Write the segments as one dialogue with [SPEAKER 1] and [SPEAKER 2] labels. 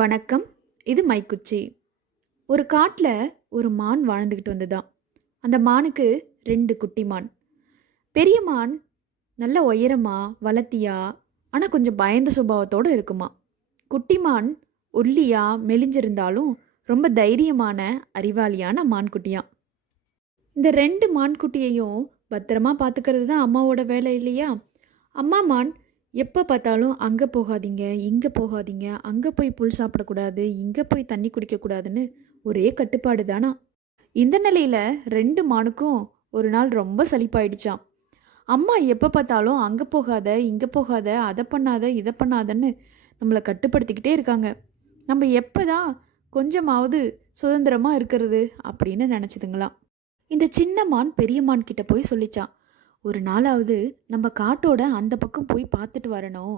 [SPEAKER 1] வணக்கம். இது மைக்குச்சி. ஒரு காட்டில் ஒரு மான் வாழ்ந்துக்கிட்டு வந்ததுதான் அந்த மானுக்கு ரெண்டு குட்டி மான். பெரிய மான் நல்ல உயரமா வளர்த்தியா ஆனால் கொஞ்சம் பயந்த சுபாவத்தோடு இருக்குமா. குட்டி மான் ஒல்லியா மெலிஞ்சிருந்தாலும் ரொம்ப தைரியமான அறிவாளியான மான்குட்டியான் இந்த ரெண்டு மான்குட்டியையும் பத்திரமா பார்த்துக்கிறது தான் அம்மாவோட வேலை இல்லையா? அம்மா மான் எப்போ பார்த்தாலும் அங்கே போகாதீங்க இங்கே போகாதீங்க அங்கே போய் புல் சாப்பிடக்கூடாது இங்கே போய் தண்ணி குடிக்கக்கூடாதுன்னு ஒரே கட்டுப்பாடு தானா? இந்த நிலையில் ரெண்டு மானுக்கும் ஒரு நாள் ரொம்ப சலிப்பாயிடுச்சாம். அம்மா எப்போ பார்த்தாலும் அங்கே போகாத இங்கே போகாத அதை பண்ணாத இதை பண்ணாதன்னு நம்மளை கட்டுப்படுத்திக்கிட்டே இருக்காங்க. நம்ம எப்போ தான் கொஞ்சமாவது சுதந்திரமாக இருக்கிறது அப்படின்னு நினச்சிதுங்களாம். இந்த சின்ன மான் பெரிய மான் கிட்ட போய் சொல்லிச்சான் ஒரு நாளாவது நம்ம காட்டோட அந்த பக்கம் போய் பார்த்துட்டு வரணும்.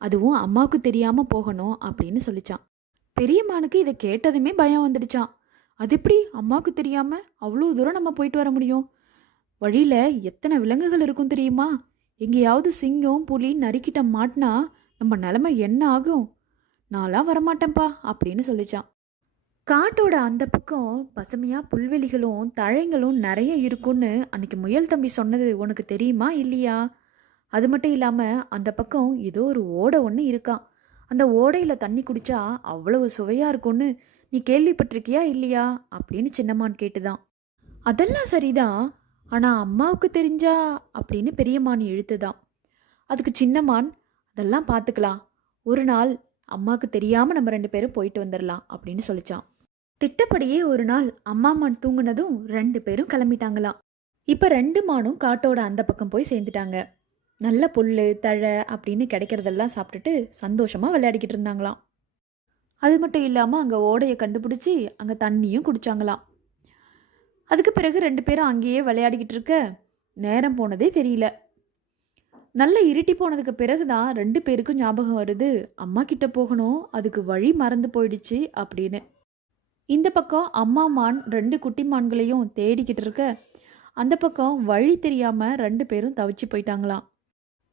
[SPEAKER 1] அதுவும் அம்மாவுக்கு தெரியாமல் போகணும் அப்படின்னு சொல்லிச்சான். பெரியம்மானுக்கு இதை கேட்டதுமே பயம் வந்துடுச்சான். அது எப்படி அம்மாவுக்கு தெரியாமல் அவ்வளோ தூரம் நம்ம போயிட்டு வர முடியும்? வழியில் எத்தனை விலங்குகள் இருக்கும் தெரியுமா? எங்கேயாவது சிங்கம் புலி நரிக்கிட்ட மாட்டினா நம்ம நிலமை என்ன ஆகும்? நான்லாம் வரமாட்டேன்ப்பா அப்படின்னு சொல்லிச்சான். காட்டோட அந்த பக்கம் பசுமையாக புல்வெளிகளும் தழைங்களும் நிறைய இருக்கும்னு அன்னைக்கு முயல் தம்பி சொன்னது உனக்கு தெரியுமா இல்லையா? அது மட்டும் இல்லாமல் அந்த பக்கம் ஏதோ ஒரு ஓடை ஒன்று இருக்கான் அந்த ஓடையில் தண்ணி குடித்தா அவ்வளவு சுவையாக இருக்கும்னு நீ கேள்விப்பட்டிருக்கியா இல்லையா? அப்படின்னு சின்னம்மான் கேட்டுதான். அதெல்லாம் சரிதான். ஆனால் அம்மாவுக்கு தெரிஞ்சா? அப்படின்னு பெரியம்மான் இழுத்துதான். அதுக்கு சின்னம்மான் அதெல்லாம் பார்த்துக்கலாம் ஒரு நாள் அம்மாவுக்கு தெரியாமல் நம்ம ரெண்டு பேரும் போயிட்டு வந்துடலாம் அப்படின்னு சொல்லிச்சான். திட்டப்படியே ஒரு நாள் அம்மா மான் தூங்குனதும் ரெண்டு பேரும் கிளம்பிட்டாங்களாம். இப்போ ரெண்டு மானும் காட்டோட அந்த பக்கம் போய் சேர்ந்துட்டாங்க. நல்ல புல் தழை அப்படின்னு கிடைக்கிறதெல்லாம் சாப்பிட்டுட்டு சந்தோஷமாக விளையாடிக்கிட்டு இருந்தாங்களாம். அது மட்டும் இல்லாமல் அங்கே ஓடையை கண்டுபிடிச்சி அங்கே தண்ணியும் குடித்தாங்களாம் அதுக்கு பிறகு ரெண்டு பேரும் அங்கேயே விளையாடிக்கிட்டு இருக்க நேரம் போனதே தெரியல. நல்ல இருட்டி போனதுக்கு பிறகு தான் ரெண்டு பேருக்கும் ஞாபகம் வருது. அம்மா கிட்ட போகணும் அதுக்கு வழி மறந்து போயிடுச்சு அப்படின்னு. இந்த பக்கம் அம்மா மான் ரெண்டு குட்டி மான்களையும் தேடிக்கிட்டு இருக்க அந்த பக்கம் வழி தெரியாமல் ரெண்டு பேரும் தவிச்சு போயிட்டாங்களாம்.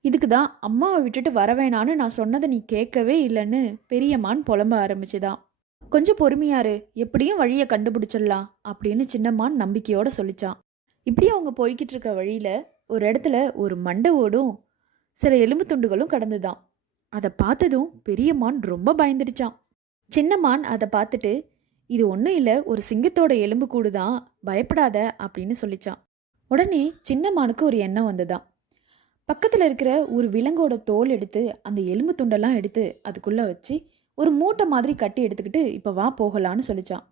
[SPEAKER 1] இதுக்கு தான் அம்மாவை விட்டுட்டு வர வேணான்னு நான் சொன்னதை நீ கேட்கவே இல்லைன்னு பெரிய மான் புலம்ப ஆரம்பிச்சுதான். கொஞ்சம் பொறுமையாரு எப்படியும் வழியை கண்டுபிடிச்சிடலாம் அப்படின்னு சின்னம்மான் நம்பிக்கையோட சொல்லிச்சான். இப்படி அவங்க போய்கிட்டு இருக்க வழியில் ஒரு இடத்துல ஒரு மண்டை ஓடும் சில எலும்பு துண்டுகளும் கடந்துதான். அதை பார்த்ததும் பெரிய மான் ரொம்ப பயந்துடுச்சான் சின்ன மான் அதை பார்த்துட்டு இது ஒன்றும் இல்லை ஒரு சிங்கத்தோட எலும்பு கூடு தான் பயப்படாத அப்படின்னு சொல்லிச்சான். உடனே சின்ன மானுக்கு ஒரு எண்ணம் வந்ததான் பக்கத்தில் இருக்கிற ஒரு விலங்கோட தோல் எடுத்து அந்த எலும்பு துண்டெல்லாம் எடுத்து அதுக்குள்ளே வச்சு ஒரு மூட்டை மாதிரி கட்டி எடுத்துக்கிட்டு இப்போ வா போகலான்னு சொல்லிச்சான்.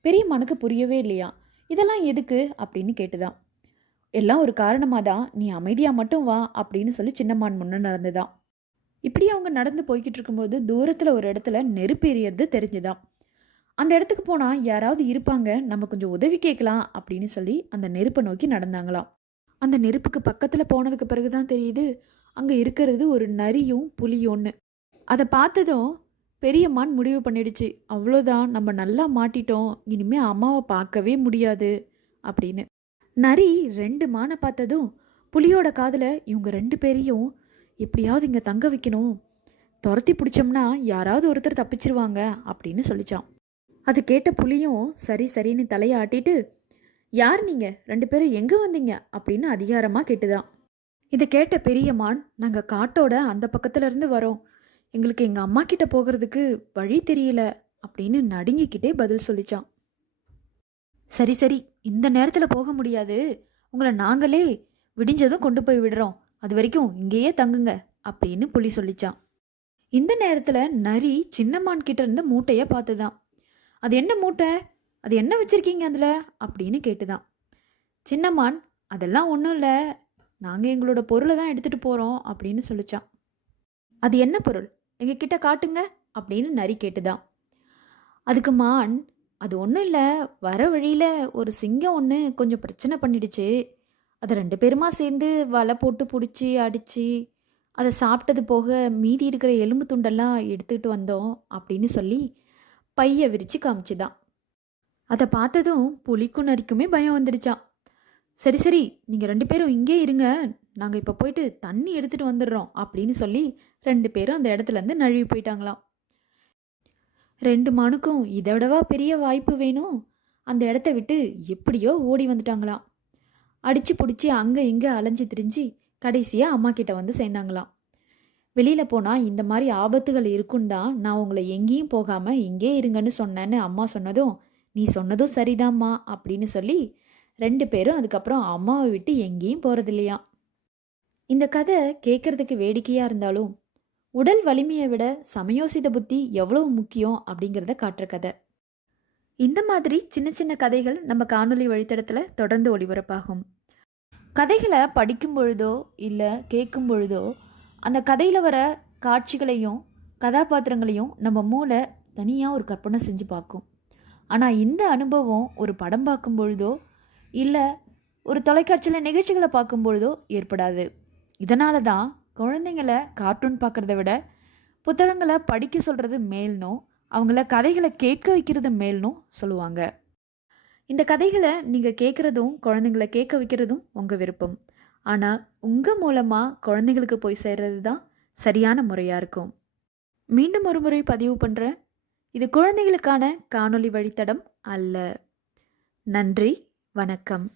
[SPEAKER 1] பெரிய மானுக்கு புரியவே இல்லையா இதெல்லாம் எதுக்கு? அப்படின்னு கேட்டுதான். எல்லாம் ஒரு காரணமாக தான் நீ அமைதியாக மட்டும் வா அப்படின்னு சொல்லி சின்னம்மான் முன்னே நடந்துதான். இப்படி அவங்க நடந்து போய்கிட்டு இருக்கும்போது தூரத்தில் ஒரு இடத்துல நெருப்பு தெரிஞ்சுதான். அந்த இடத்துக்கு போனால் யாராவது இருப்பாங்க நம்ம கொஞ்சம் உதவி கேட்கலாம் அப்படின்னு சொல்லி அந்த நெருப்பை நோக்கி நடந்தாங்களாம். அந்த நெருப்புக்கு பக்கத்தில் போனதுக்கு பிறகு தான் தெரியுது அங்கே இருக்கிறது ஒரு நரியும் புலியோன்னு அதை பார்த்ததும் பெரியம்மான் முடிவு பண்ணிடுச்சு அவ்வளோதான் நம்ம நல்லா மாட்டிட்டோம் இனிமேல் அம்மாவை பார்க்கவே முடியாது அப்படின்னு. நரி ரெண்டு மானை பார்த்ததும் புலியோட காதில் இவங்க ரெண்டு பேரையும் எப்படியாவது இங்கே தங்க வைக்கணும். துரத்தி பிடிச்சோம்னா யாராவது ஒருத்தர் தப்பிச்சிருவாங்க அப்படின்னு சொல்லிச்சான் அது கேட்ட புலியும் சரி சரின்னு தலையாட்டிட்டு யார் நீங்கள் ரெண்டு பேரும் எங்கே வந்தீங்க? அப்படின்னு அதிகாரமாக கேட்டுதான். இதை கேட்ட பெரியம்மான் நாங்கள் காட்டோட அந்த பக்கத்துலேருந்து வரோம். எங்களுக்கு எங்கள் அம்மா கிட்ட போகிறதுக்கு வழி தெரியல. அப்படின்னு நடுங்கிக்கிட்டே பதில் சொல்லிச்சான். சரி சரி. இந்த நேரத்தில் போக முடியாது. உங்களை நாங்களே விடிஞ்சதும் கொண்டு போய் விடுறோம். அது வரைக்கும் இங்கேயே தங்குங்க அப்படின்னு புலி சொல்லிச்சான். இந்த நேரத்தில் நரி சின்னம்மான் கிட்ட இருந்த மூட்டையை பார்த்துதான். அது என்ன மூட்டை? அது என்ன வச்சுருக்கீங்க அதில்? அப்படின்னு கேட்டுதான். சின்னம்மான் அதெல்லாம் ஒன்றும் இல்லை. நாங்கள் எங்களோட பொருளை தான் எடுத்துகிட்டு போகிறோம் அப்படின்னு சொல்லிச்சான். அது என்ன பொருள்? எங்ககிட்ட காட்டுங்க அப்படின்னு நரி கேட்டுதான். அதுக்கு மான் அது ஒன்றும் இல்லை. வர வழியில் ஒரு சிங்கம் ஒன்று கொஞ்சம் பிரச்சனை பண்ணிடுச்சு. அதை ரெண்டு பேருமா சேர்ந்து வலை போட்டு பிடிச்சி அடித்து அதை சாப்பிட்டது போக மீதி இருக்கிற எலும்பு துண்டெல்லாம் எடுத்துக்கிட்டு வந்தோம் அப்படின்னு சொல்லி பையை விரித்து காமிச்சுதான். அதை பார்த்ததும் புலிக்கும் நரிக்குமே பயம் வந்துடுச்சான் சரி சரி நீங்கள் ரெண்டு பேரும் இங்கே இருங்க. நாங்கள் இப்போ போயிட்டு தண்ணி எடுத்துகிட்டு வந்துடுறோம் அப்படின்னு சொல்லி ரெண்டு பேரும் அந்த இடத்துலேருந்து நழுவி போயிட்டாங்களாம். ரெண்டு மானுக்கும் இதை விடவா பெரிய வாய்ப்பு வேணும்? அந்த இடத்த விட்டு எப்படியோ ஓடி வந்துட்டாங்களாம். அடிச்சு பிடிச்சி அங்கே இங்கே அலைஞ்சு திரிஞ்சு கடைசியாக அம்மா கிட்ட வந்து சேர்ந்தாங்களாம். வெளியில் போனால் இந்த மாதிரி ஆபத்துகள் இருக்குன்னு தான் நான் உங்களை எங்கேயும் போகாமல் இங்கே இருங்கன்னு சொன்னேன்னு அம்மா சொன்னதும் நீ சொன்னதும் சரிதாம்மா அப்படின்னு சொல்லி ரெண்டு பேரும் அதுக்கப்புறம் அம்மாவை விட்டு எங்கேயும் போகிறது இல்லையா இந்த கதை கேட்குறதுக்கு வேடிக்கையாக இருந்தாலும் உடல் வலிமையை விட சமயோசித புத்தி எவ்வளவு முக்கியம் அப்படிங்கிறத காட்டுற கதை. இந்த மாதிரி சின்ன சின்ன கதைகள் நம்ம காணொலி வழித்தடத்தில் தொடர்ந்து ஒளிபரப்பாகும். கதைகளை படிக்கும் பொழுதோ இல்லை கேட்கும் பொழுதோ அந்த கதையில் வர காட்சிகளையும் கதாபாத்திரங்களையும் நம்ம மூளை தனியாக ஒரு கற்பனை செஞ்சு பார்க்கும். ஆனால் இந்த அனுபவம் ஒரு படம் பார்க்கும் பொழுதோ இல்லை ஒரு தொலைக்காட்சியில் நிகழ்ச்சிகளை பார்க்கும் பொழுதோ ஏற்படாது. இதனால தான் குழந்தைங்கள கார்ட்டூன் பார்க்குறத விட புத்தகங்களை படிக்க சொல்கிறது மேல்னும் அவங்கள கதைகளை கேட்க வைக்கிறது மேல்னும் சொல்லுவாங்க. இந்த கதைகளை நீங்கள் கேட்குறதும் குழந்தைங்கள கேட்க வைக்கிறதும் உங்கள் விருப்பம். ஆனால் உங்கள் மூலமாக குழந்தைங்களுக்கு போய் சேர்றது தான் சரியான முறையாக இருக்கும். மீண்டும் ஒரு முறை பதிவு பண்ணுறேன் இது குழந்தைகளுக்கான காணொளி வழித்தடம் அல்ல. நன்றி வணக்கம்.